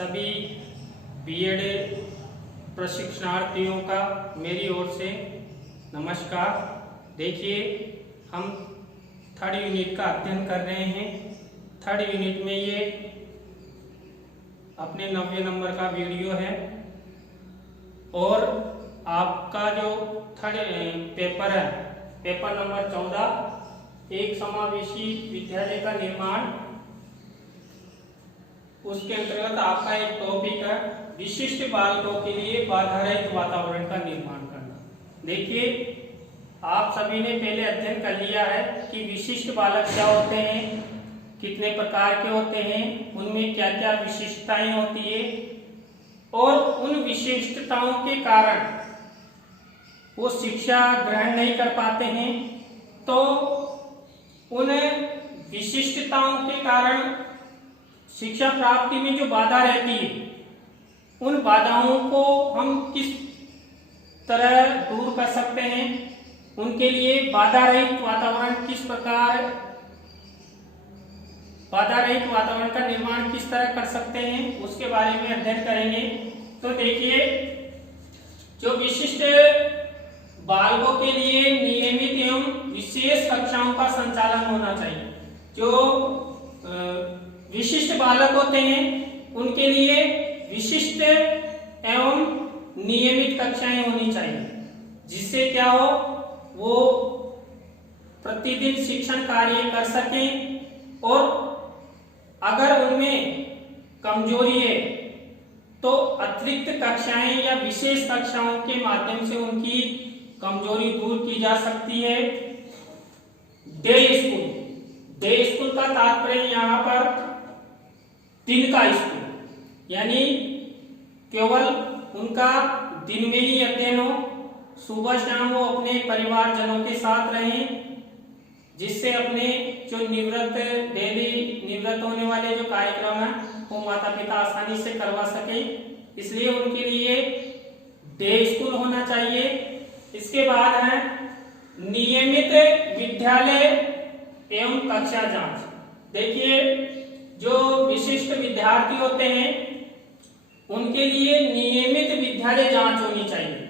सभी बीएड प्रशिक्षणार्थियों का मेरी ओर से नमस्कार। देखिए, हम थर्ड यूनिट का अध्ययन कर रहे हैं। थर्ड यूनिट में ये अपने 90 नंबर का वीडियो है और आपका जो थर्ड पेपर है, पेपर नंबर 14, एक समावेशी विद्यालय का निर्माण, उसके अंतर्गत आपका एक टॉपिक है विशिष्ट बालकों के लिए बाधा रहित वातावरण का निर्माण करना। देखिए, आप सभी ने पहले अध्ययन कर लिया है कि विशिष्ट बालक क्या होते हैं, कितने प्रकार के होते हैं, उनमें क्या क्या विशिष्टताएं होती है और उन विशिष्टताओं के कारण वो शिक्षा ग्रहण नहीं कर पाते हैं। तो उन विशिष्टताओं के कारण शिक्षा प्राप्ति में जो बाधा रहती है, उन बाधाओं को हम किस तरह दूर कर सकते हैं, उनके लिए बाधा रहित वातावरण किस प्रकार, बाधा रहित वातावरण का निर्माण किस तरह कर सकते हैं, उसके बारे में अध्ययन करेंगे। तो देखिए, जो विशिष्ट बालकों के लिए नियमित एवं विशेष कक्षाओं का संचालन होना चाहिए। जो विशिष्ट बालक होते हैं उनके लिए विशिष्ट एवं नियमित कक्षाएं होनी चाहिए, जिससे क्या हो, वो प्रतिदिन शिक्षण कार्य कर सकें और अगर उनमें कमजोरी है तो अतिरिक्त कक्षाएं या विशेष कक्षाओं के माध्यम से उनकी कमजोरी दूर की जा सकती है। डे स्कूल, डे स्कूल का तात्पर्य यहाँ पर दिन का स्कूल, यानी केवल उनका दिन में ही अध्ययन हो, सुबह शाम वो अपने परिवारजनों के साथ रहें, जिससे अपने जो डेली निवृत्त होने वाले जो कार्यक्रम है वो माता पिता आसानी से करवा सके, इसलिए उनके लिए डे स्कूल होना चाहिए। इसके बाद है नियमित विद्यालय एवं कक्षा जांच। देखिए, जो विशिष्ट विद्यार्थी होते हैं उनके लिए नियमित विद्यालय जांच होनी चाहिए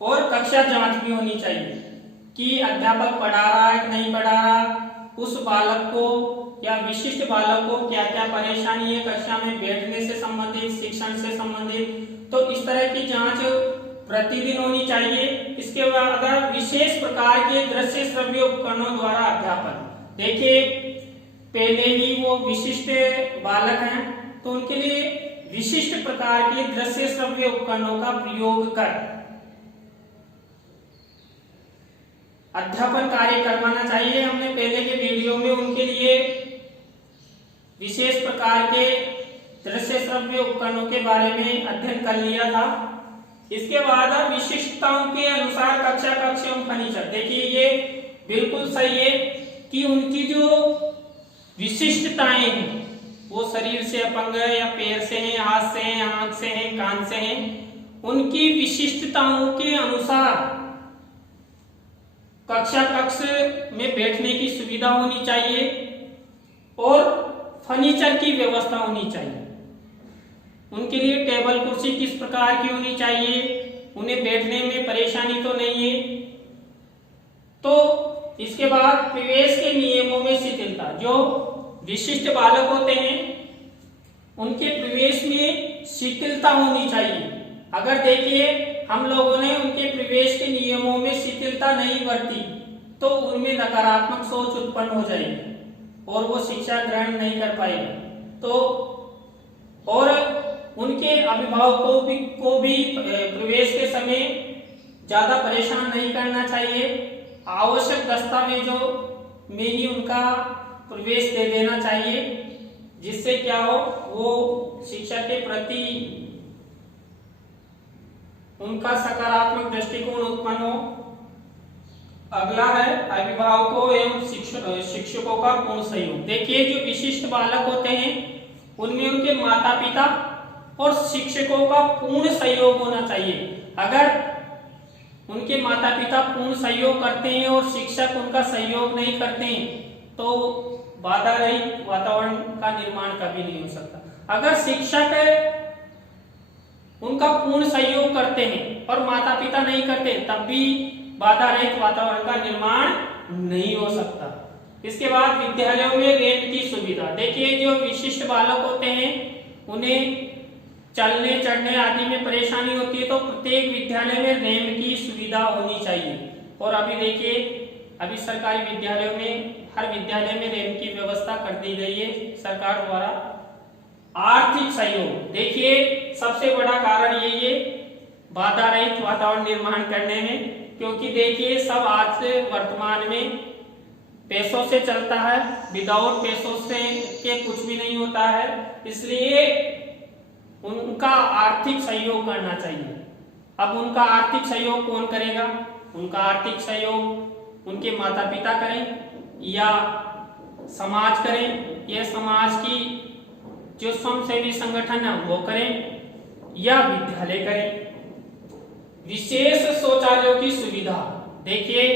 और कक्षा जांच भी होनी चाहिए कि अध्यापक पढ़ा रहा है कि नहीं पढ़ा रहा, उस बालक को या विशिष्ट बालक को क्या क्या परेशानी है कक्षा में बैठने से संबंधित, शिक्षण से संबंधित, तो इस तरह की जांच प्रतिदिन होनी चाहिए। इसके बाद विशेष प्रकार के दृश्य श्रव्य उपकरणों द्वारा अध्यापन। देखिए, पहले ही वो विशिष्ट बालक हैं तो उनके लिए विशिष्ट प्रकार के दृश्य श्रव्य उपकरणों का प्रयोग कर अध्यापन कार्य करवाना चाहिए। हमने पहले के वीडियो में उनके लिए विशेष प्रकार के दृश्य श्रव्य उपकरणों के बारे में अध्ययन कर लिया था। इसके बाद विशिष्टताओं के अनुसार कक्षा कक्ष एवं फर्नीचर। देखिए, ये बिल्कुल सही है कि उनकी जो विशिष्टताएं हैं, वो शरीर से अपंग है या पैर से हैं, हाथ से हैं, आंख से हैं, कान से हैं, उनकी विशिष्टताओं के अनुसार कक्षा कक्ष में बैठने की सुविधा होनी चाहिए और फर्नीचर की व्यवस्था होनी चाहिए। उनके लिए टेबल कुर्सी किस प्रकार की होनी चाहिए, उन्हें बैठने में परेशानी तो नहीं है। तो इसके बाद प्रवेश के नियमों में शिथिलता। जो विशिष्ट बालक होते हैं उनके प्रवेश में शिथिलता होनी चाहिए। अगर देखिए, हम लोगों ने उनके प्रवेश के नियमों में शिथिलता नहीं बरती तो उनमें नकारात्मक सोच उत्पन्न हो जाएगी और वो शिक्षा ग्रहण नहीं कर पाएगा। तो और उनके अभिभावकों को भी प्रवेश के समय ज्यादा परेशान नहीं करना चाहिए। आवश्यक दस्तावेजों में ही उनका प्रवेश दे देना चाहिए, जिससे क्या हो, वो शिक्षा के प्रति उनका सकारात्मक दृष्टिकोण उत्पन्न हो। अगला है अभिभावकों एवं शिक्षकों का पूर्ण सहयोग। देखिए, जो विशिष्ट बालक होते हैं उनमें उनके माता पिता और शिक्षकों का पूर्ण सहयोग होना चाहिए। अगर उनके माता पिता पूर्ण सहयोग करते हैं और शिक्षक उनका सहयोग नहीं करते हैं तो बाधा रहित वातावरण का निर्माण कभी नहीं हो सकता। अगर शिक्षक उनका पूर्ण सहयोग करते हैं और माता पिता नहीं करते, तब भी बाधा रहित वातावरण का निर्माण नहीं हो सकता। इसके बाद विद्यालयों में रैंप की सुविधा। देखिए, जो विशिष्ट बालक होते हैं उन्हें चलने चढ़ने आदि में परेशानी होती है, तो प्रत्येक विद्यालय में रैंप की सुविधा होनी चाहिए। और अभी देखिए, अभी सरकारी विद्यालयों में हर विद्यालय में रैंप की व्यवस्था कर दी गई है सरकार द्वारा। आर्थिक सहयोग। देखिए, सबसे बड़ा कारण यही है बाधा रहित वातावरण निर्माण करने में, क्योंकि देखिए सब आज से वर्तमान में पैसों से चलता है, विदाउट पैसों से के कुछ भी नहीं होता है, इसलिए उनका आर्थिक सहयोग करना चाहिए। अब उनका आर्थिक सहयोग कौन करेगा? उनका आर्थिक सहयोग उनके माता पिता करें या समाज करें, या समाज की जो स्वयंसेवी संगठन है वो करें या विद्यालय करें। विशेष शौचालयों की सुविधा। देखिए,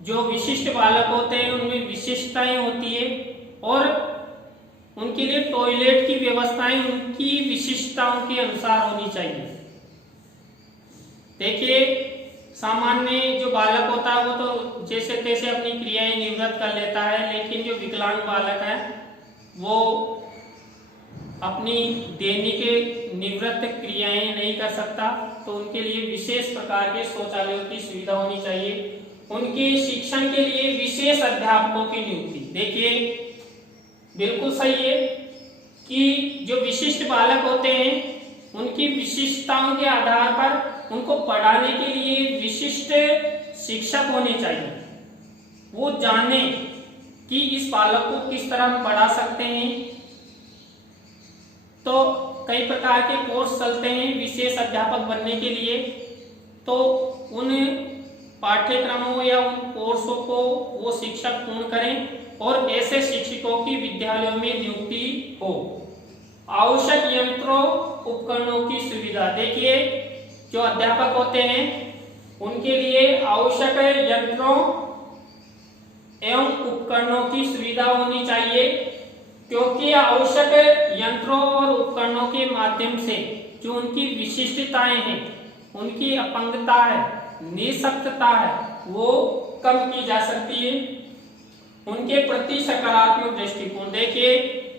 जो विशिष्ट बालक होते हैं उनमें विशिष्टताएं होती है और उनके लिए टॉयलेट की व्यवस्थाएं उनकी विशिष्टताओं के अनुसार होनी चाहिए। देखिए, सामान्य जो बालक होता है वो तो जैसे तैसे अपनी क्रियाएं निवृत्त कर लेता है, लेकिन जो विकलांग बालक है वो अपनी दैनिक निवृत्त क्रियाएं नहीं कर सकता, तो उनके लिए विशेष प्रकार के शौचालयों की सुविधा होनी चाहिए। उनके शिक्षण के लिए विशेष अध्यापकों की नियुक्ति। देखिए, बिल्कुल सही है कि जो विशिष्ट बालक होते हैं उनकी विशिष्टताओं के आधार पर उनको पढ़ाने के लिए विशिष्ट शिक्षक होने चाहिए। वो जाने कि इस बालक को किस तरह हम पढ़ा सकते हैं। तो कई प्रकार के कोर्स चलते हैं विशेष अध्यापक बनने के लिए, तो उन पाठ्यक्रमों या उन कोर्सों को वो शिक्षक पूर्ण करें और ऐसे शिक्षकों की विद्यालयों में नियुक्ति हो। आवश्यक यंत्रों उपकरणों की सुविधा। देखिए, जो अध्यापक होते हैं उनके लिए आवश्यक यंत्रों एवं उपकरणों की सुविधा होनी चाहिए, क्योंकि आवश्यक यंत्रों और उपकरणों के माध्यम से जो उनकी विशिष्टताएं हैं, उनकी अपंगता है, निःशक्तता है, वो कम की जा सकती है। उनके प्रति सकारात्मक दृष्टिकोण। देखिए,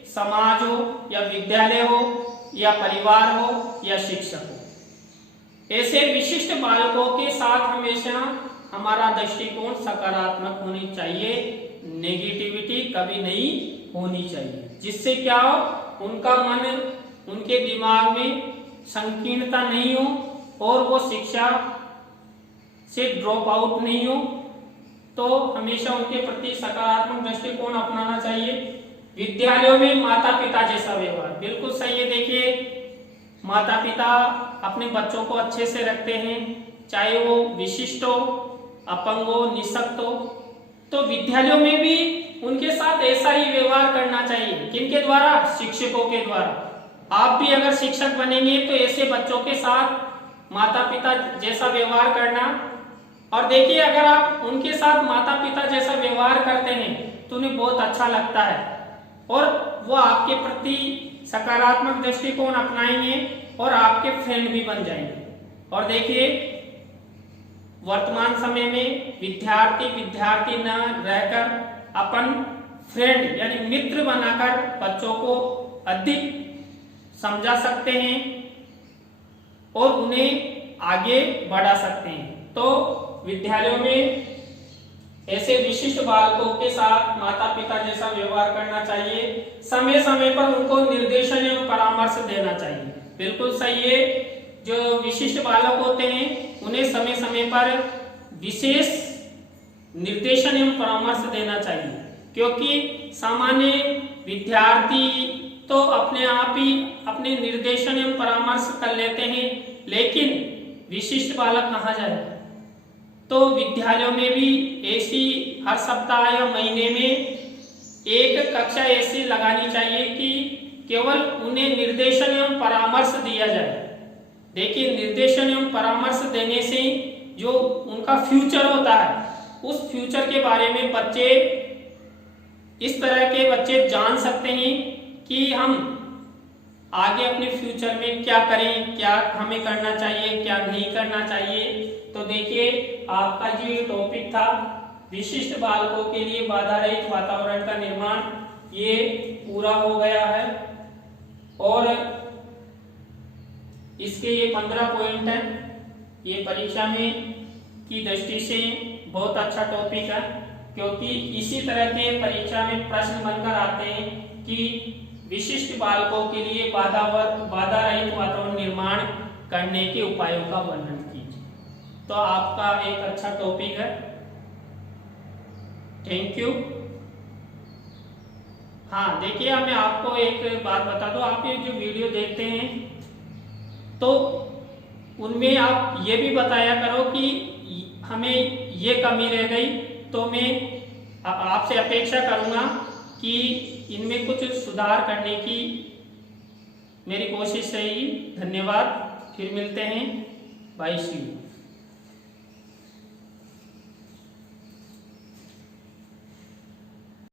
समाज हो या विद्यालय हो या परिवार हो या शिक्षक हो, ऐसे विशिष्ट बालकों के साथ हमेशा हमारा दृष्टिकोण सकारात्मक होनी चाहिए, नेगेटिविटी कभी नहीं होनी चाहिए, जिससे क्या हो, उनका मन, उनके दिमाग में संकीर्णता नहीं हो और वो शिक्षा से ड्रॉप आउट नहीं हो। तो हमेशा उनके प्रति सकारात्मक दृष्टिकोण अपनाना चाहिए। विद्यालयों में माता पिता जैसा व्यवहार। बिल्कुल सही है। देखिए, माता पिता अपने बच्चों को अच्छे से रखते हैं, चाहे वो विशिष्ट हो, अपंग हो, निःशक्त हो, तो विद्यालयों में भी उनके साथ ऐसा ही व्यवहार करना चाहिए। किनके द्वारा? शिक्षकों के द्वारा। आप भी अगर शिक्षक बनेंगे तो ऐसे बच्चों के साथ माता पिता जैसा व्यवहार करना। और देखिए, अगर आप उनके साथ माता पिता जैसा व्यवहार करते हैं तो उन्हें बहुत अच्छा लगता है और वो आपके प्रति सकारात्मक दृष्टिकोण अपनाएंगे और आपके फ्रेंड भी बन जाएंगे। और देखिए, वर्तमान समय में विद्यार्थी न रहकर अपन फ्रेंड यानी मित्र बनाकर बच्चों को अधिक समझा सकते हैं और उन्हें आगे बढ़ा सकते हैं। तो विद्यालयों में ऐसे विशिष्ट बालकों के साथ माता पिता जैसा व्यवहार करना चाहिए। समय समय पर उनको निर्देशन एवं परामर्श देना चाहिए। बिल्कुल सही है। जो विशिष्ट बालक होते हैं उन्हें समय समय पर विशेष निर्देशन एवं परामर्श देना चाहिए, क्योंकि सामान्य विद्यार्थी तो अपने आप ही अपने निर्देशन एवं परामर्श कर लेते हैं, लेकिन विशिष्ट बालक कहाँ जाए। तो विद्यालयों में भी ऐसी हर सप्ताह या महीने में एक कक्षा ऐसी लगानी चाहिए कि केवल उन्हें निर्देशन एवं परामर्श दिया जाए। देखिए, निर्देशन एवं परामर्श देने से जो उनका फ्यूचर होता है, उस फ्यूचर के बारे में बच्चे, इस तरह के बच्चे जान सकते हैं कि हम आगे अपने फ्यूचर में क्या करें, क्या हमें करना चाहिए, क्या नहीं करना चाहिए। तो देखिए आपका जो ये टॉपिक था विशिष्ट बालकों के लिए बाधा रहित वातावरण का निर्माण, ये पूरा हो गया है और इसके ये 15 पॉइंट हैं। ये परीक्षा में की दृष्टि से बहुत अच्छा टॉपिक है, क्योंकि इसी तरह के परीक्षा में प्रश्न बनकर आते हैं कि विशिष्ट बालकों के लिए बाधा रहित वातावरण निर्माण करने के उपायों का वर्णन कीजिए। तो आपका एक अच्छा टॉपिक है। Thank you. हाँ देखिए, मैं आपको एक बात बता दूं, आप ये जो वीडियो देखते हैं तो उनमें आप ये भी बताया करो कि हमें ये कमी रह गई, तो मैं आपसे अपेक्षा करूंगा कि इनमें कुछ सुधार करने की मेरी कोशिश रहेगी। धन्यवाद, फिर मिलते हैं। Bye, see you.